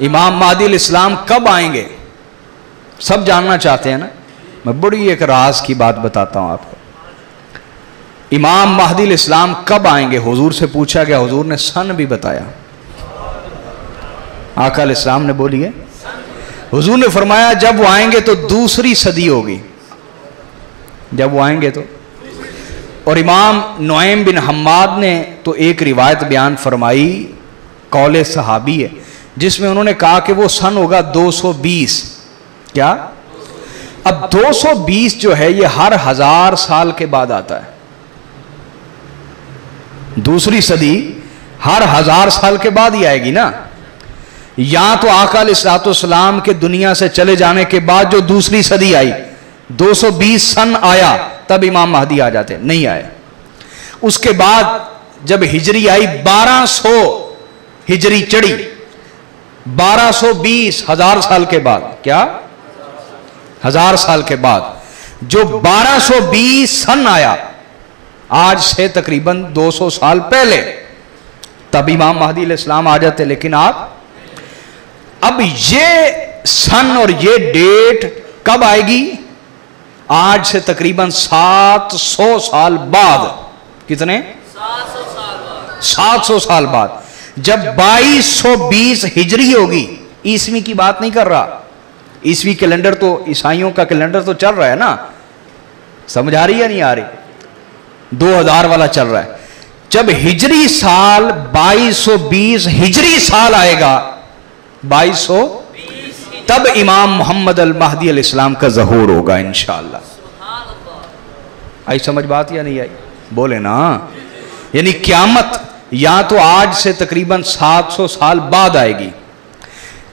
امام مہدی علیہ السلام کب آئیں گے؟ سب جاننا چاہتے ہیں نا. میں بڑی ایک راز کی بات بتاتا ہوں آپ کو. امام مہدی علیہ السلام کب آئیں گے؟ حضور سے پوچھا گیا، حضور نے سن بھی بتایا. آقا علیہ السلام نے بولی ہے، حضور نے فرمایا جب وہ آئیں گے تو دوسری صدی ہوگی. جب وہ آئیں گے تو. اور امام نعیم بن حماد نے تو ایک روایت بیان فرمائی، قول صحابی ہے، جس میں انہوں نے کہا کہ وہ سن ہوگا 220. کیا؟ اب 220 جو ہے یہ ہر 1000 سال کے بعد آتا ہے. دوسری صدی ہر 1000 سال کے بعد ہی آئے گی نا. یا تو آقا علیہ السلام کے دنیا سے چلے جانے کے بعد جو دوسری صدی آئی 220 سن آیا تب امام مہدی آ جاتے، نہیں آئے. اس کے بعد جب ہجری آئی 1200 ہجری چڑھی، 1220 1000 سال کے بعد. کیا؟ 1000 سال کے بعد جو 1220 سن آیا آج سے تقریباً 200 سال پہلے، تب امام مہدی علیہ السلام آ جاتے. لیکن آپ اب یہ سن اور یہ ڈیٹ کب آئے گی؟ آج سے تقریباً 700 سال بعد. کتنے؟ 700 سال بعد. جب 2220 ہجری ہوگی، عیسوی کی بات نہیں کر رہا. عیسوی کیلنڈر تو عیسائیوں کا کیلنڈر تو چل رہا ہے نا، سمجھ آ رہی ہے نہیں آ رہی؟ 2000 والا چل رہا ہے. جب ہجری سال 2220 ہجری سال آئے گا 2200، تب امام محمد المہدی علیہ السلام کا ظہور ہوگا انشاءاللہ. آئی سمجھ بات یا نہیں آئی؟ بولے نا. یعنی قیامت یا تو آج سے تقریباً 700 سال بعد آئے گی،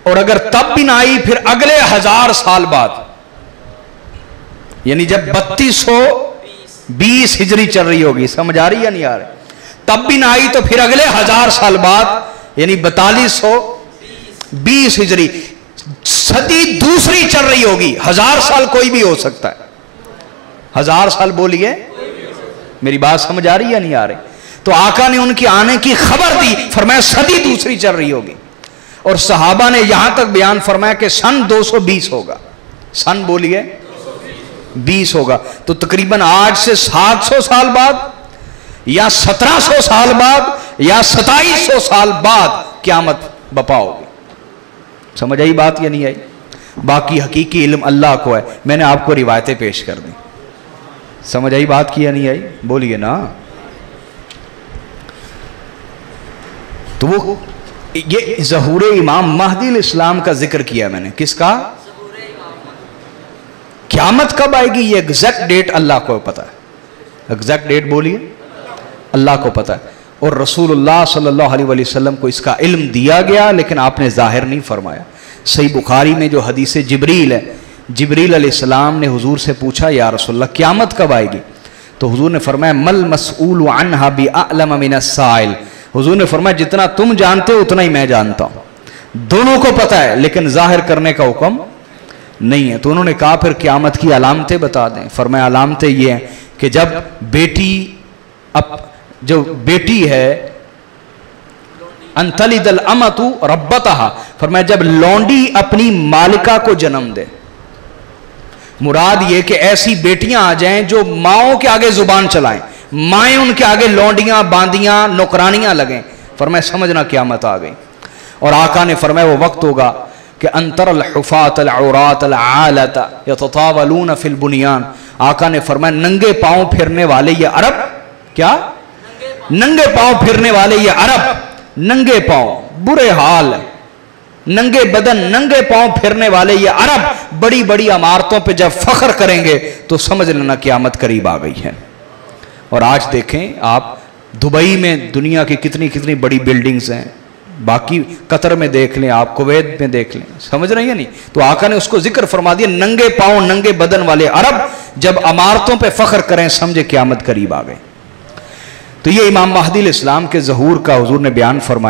اور اگر تب بھی نہ آئی پھر اگلے 1000 سال بعد. یعنی جب 3220 ہجری چل رہی ہوگی، سمجھ آ رہی یا نہیں آ رہی؟ تب بھی نہ آئی تو پھر اگلے 1000 سال بعد یعنی 4220 ہجری صدی دوسری چل رہی ہوگی. 1000 سال کوئی بھی ہو سکتا ہے. 1000 سال بولیے، میری بات سمجھ آ رہی یا نہیں آ رہی؟ تو آقا نے ان کی آنے کی خبر دی، فرمایا صدی دوسری چل رہی ہوگی. اور صحابہ نے یہاں تک بیان فرمایا کہ سن 220 ہوگا. سن بولیے 20 ہوگا. تو تقریباً آج سے 700 سال بعد یا 1700 سال بعد یا 2700 سال بعد قیامت بپا ہوگی. سمجھ آئی بات یا نہیں آئی؟ باقی حقیقی علم اللہ کو ہے. میں نے آپ کو روایتیں پیش کر دیں. سمجھ آئی بات کی یا نہیں آئی؟ بولیے نا. تو وہ یہ ظہور امام مہدی علیہ السلام کا ذکر کیا میں نے. کس کا؟ قیامت کب آئے گی یہ ایگزیکٹ ڈیٹ اللہ کو پتا ہے. ایگزیکٹ ڈیٹ بولیے، اللہ کو پتا ہے. اور رسول اللہ صلی اللہ علیہ وسلم کو اس کا علم دیا گیا، لیکن آپ نے ظاہر نہیں فرمایا. صحیح بخاری میں جو حدیث جبریل ہے، جبریل علیہ السلام نے حضور سے پوچھا یا رسول اللہ قیامت کب آئے گی؟ تو حضور نے فرمایا مل مسئول عنہا بأعلم من السائل. حضور نے فرمایا جتنا تم جانتے ہو اتنا ہی میں جانتا ہوں. دونوں کو پتا ہے لیکن ظاہر کرنے کا حکم نہیں ہے. تو انہوں نے کہا پھر قیامت کی علامتیں بتا دیں. فرمایا علامتیں یہ ہیں کہ جب جو بیٹی ہے انتلد الامۃ ربتہا، فرمایا جب لونڈی اپنی مالکہ کو جنم دے. مراد یہ کہ ایسی بیٹیاں آ جائیں جو ماؤں کے آگے زبان چلائیں، مائیں ان کے آگے لونڈیاں باندیاں نوکرانیاں لگیں. فرمایا سمجھنا قیامت آ گئی. اور آقا نے فرمایا وہ وقت ہوگا کہ انتر الحفاة العورات العالۃ یتطاولون فی البنیان. آقا نے فرمایا ننگے پاؤں پھرنے والے یہ عرب، کیا؟ ننگے پاؤں پھرنے والے یہ عرب، ننگے پاؤں، برے حال، ننگے بدن، ننگے پاؤں پھرنے والے یہ عرب بڑی بڑی عمارتوں پہ جب فخر کریں گے تو سمجھ لینا قیامت قریب آ گئی ہے. اور آج دیکھیں آپ دبئی میں دنیا کی کتنی کتنی بڑی بلڈنگز ہیں، باقی قطر میں دیکھ لیں، آپ کویت میں دیکھ لیں. سمجھ رہے ہیں نہیں؟ تو آقا نے اس کو ذکر فرما دیا ننگے پاؤں ننگے بدن والے عرب جب عمارتوں پہ فخر کریں سمجھے قیامت قریب آ گئی. تو یہ امام مہدی علیہ السلام کے ظہور کا حضور نے بیان فرمایا.